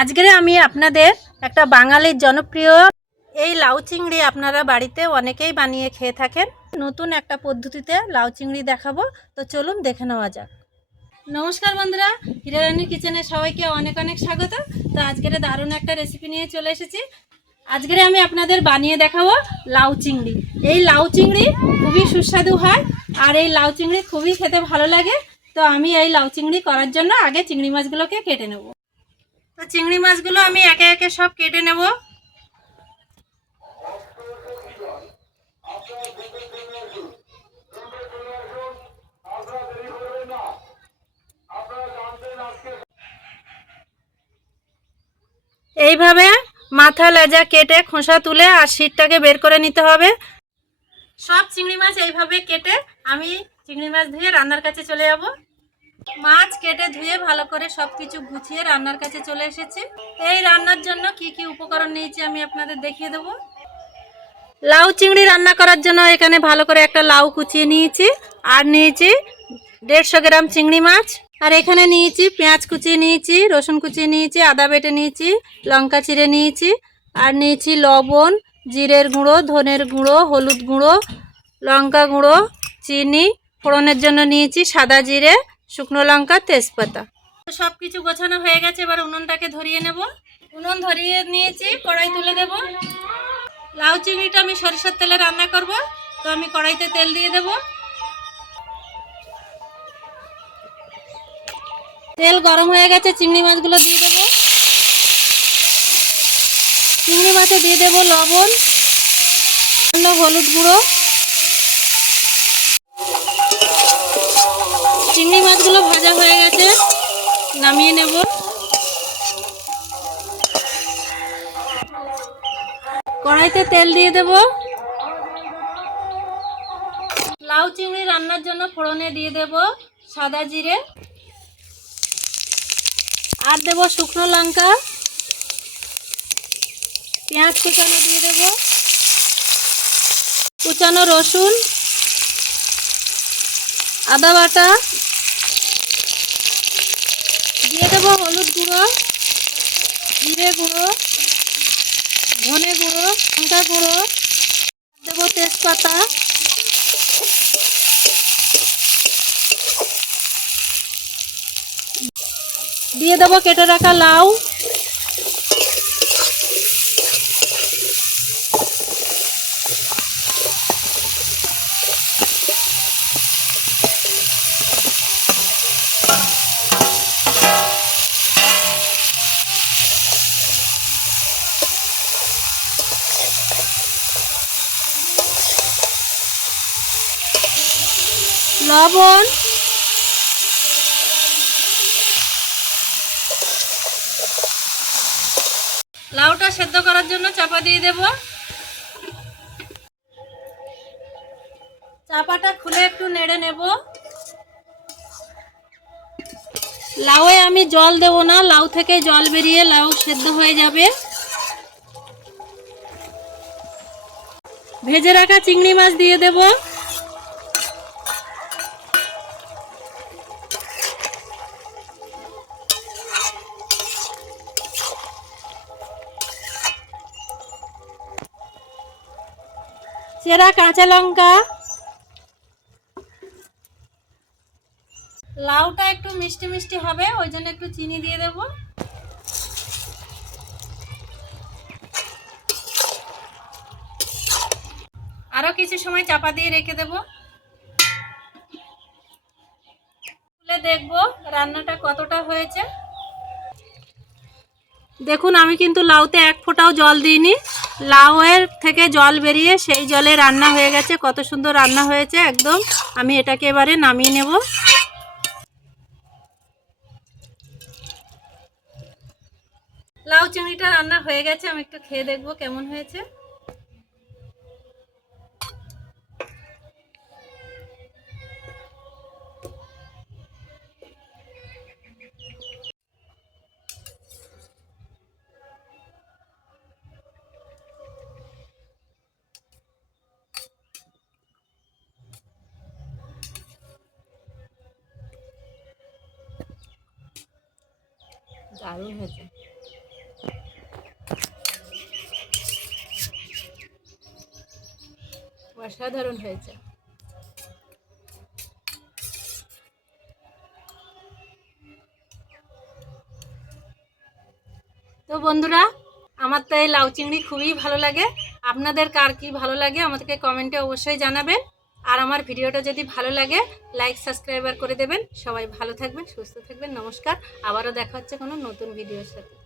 আজকে আমি আপনাদের একটা বাঙালির জনপ্রিয় এই লাউ চিংড়ি আপনারা বাড়িতে অনেকেই বানিয়ে খেয়ে থাকেন। নতুন একটা পদ্ধতিতে লাউ চিংড়ি দেখাবো, তো চলুন দেখে নেওয়া যাক। নমস্কার বন্ধুরা, হিরারানির কিচেনে সবাইকে অনেক অনেক স্বাগত। তো আজকের দারুণ একটা রেসিপি নিয়ে চলে এসেছি। আজকে আমি আপনাদের বানিয়ে দেখাবো লাউ চিংড়ি। এই লাউ চিংড়ি খুবই সুস্বাদু হয়, আর এই লাউ চিংড়ি খুবই খেতে ভালো লাগে। তো আমি এই লাউ চিংড়ি করার জন্য আগে চিংড়ি মাছগুলোকে কেটে নেব। তো চিংড়ি মাছগুলো আমি একে একে সব কেটে নেব। এইভাবে মাথা লেজা কেটে খোসা তুলে আর শীটটাকে বের করে নিতে হবে। সব চিংড়ি মাছ এইভাবে কেটে আমি চিংড়ি মাছ ধুয়ে রান্নার কাছে চলে যাব। মাছ কেটে ধুয়ে ভালো করে সব কিছু গুছিয়ে রান্নার কাছে চলে এসেছি। এই রান্নার জন্য কি কি উপকরণ নিয়েছি আমি আপনাদের দেখিয়ে দেবো। লাউ চিংড়ি রান্না করার জন্য এখানে ভালো করে একটা লাউ কুচিয়ে নিয়েছি, আর নিয়েছি 150 গ্রাম চিংড়ি মাছ, আর এখানে নিয়েছি পেঁয়াজ কুচিয়ে নিয়েছি, রসুন কুচিয়ে নিয়েছি, আদা বেটে নিয়েছি, লঙ্কা চিড়ে নিয়েছি, আর নিয়েছি লবণ, জিরের গুঁড়ো, ধনের গুঁড়ো, হলুদ গুঁড়ো, লঙ্কা গুঁড়ো, চিনি, ফোড়নের জন্য নিয়েছি সাদা জিরে, শুকনো লঙ্কা, তেজপাতা। সব কিছু গোছানো হয়ে গেছে, এবার উনুনটাকে ধরিয়ে নেব। উনুন ধরিয়ে নিয়েছি, কড়াই তুলে দেব। লাউ চিংড়িটা আমি সরিষার তেলে রান্না করব, তো আমি কড়াইতে তেল দিয়ে দেব। তেল গরম হয়ে গেছে, চিংড়ি মাছগুলো দিয়ে দেব। চিংড়ি মাছে দিয়ে দেব লবণ, হলুদ গুঁড়ো। চিংড়ি মাছগুলো ভাজা হয়ে গেছে, নামিয়ে নেব। কড়াইতে তেল দিয়ে দেব। লাউ চিংড়ি রান্নার জন্য ফোড়নে দিয়ে দেব সাদা জিরে, আর দেব শুকনো লঙ্কা, পেঁয়াজ কুচানো দিয়ে দেব, কুচানো রসুন, আদা বাটা দিয়ে দেব, হলুদ গুঁড়ো, জিরে গুঁড়ো, ধনে গুঁড়ো, লঙ্কা গুঁড়ো, দেব তেজপাতা, দিয়ে দেব কেটে রাখা লাউ, লবণ, লাউটা সেদ্ধ করার জন্য চাপা দিয়ে দেব। চাপাটা খুলে একটু নেড়ে নেব। লাউয়ে আমি জল দেব না, লাউ থেকে জল বেরিয়ে লাউ সেদ্ধ হয়ে যাবে। ভেজে রাখা চিংড়ি মাছ দিয়ে দেব। চেরা কাঁচা লঙ্কা। লাউটা একটু মিষ্টি মিষ্টি হবে, ওই জন্য একটু চিনি দিয়ে দেব। আরো কিছু সময় চাপা দিয়ে রেখে দেব। খুলে দেখব রান্নাটা কতটা হয়েছে। দেখুন, আমি কিন্তু লাউতে এক ফোঁটাও জল দিইনি। লাউয়ের থেকে জল বেরিয়ে সেই জলে রান্না হয়ে গেছে। কত সুন্দর রান্না হয়েছে একদম। আমি এটাকে এবারে নামিয়ে নেব। লাউ চিংড়িটা রান্না হয়ে গেছে, আমি একটু খেয়ে দেখব কেমন হয়েছে। দারুণ হয়েছে। অসাধারণ হয়েছে। তো বন্ধুরা, আমার তো এই লাউ চিংড়ি খুবই ভালো লাগে। আপনাদের কার কি ভালো লাগে আমাদেরকে কমেন্টে অবশ্যই জানাবেন। আর আমার ভিডিওটা যদি ভালো লাগে লাইক সাবস্ক্রাইবার করে দেবেন। সবাই ভালো থাকবেন, সুস্থ থাকবেন। নমস্কার। আবারও দেখা হচ্ছে কোনো নতুন ভিডিওর সাথে।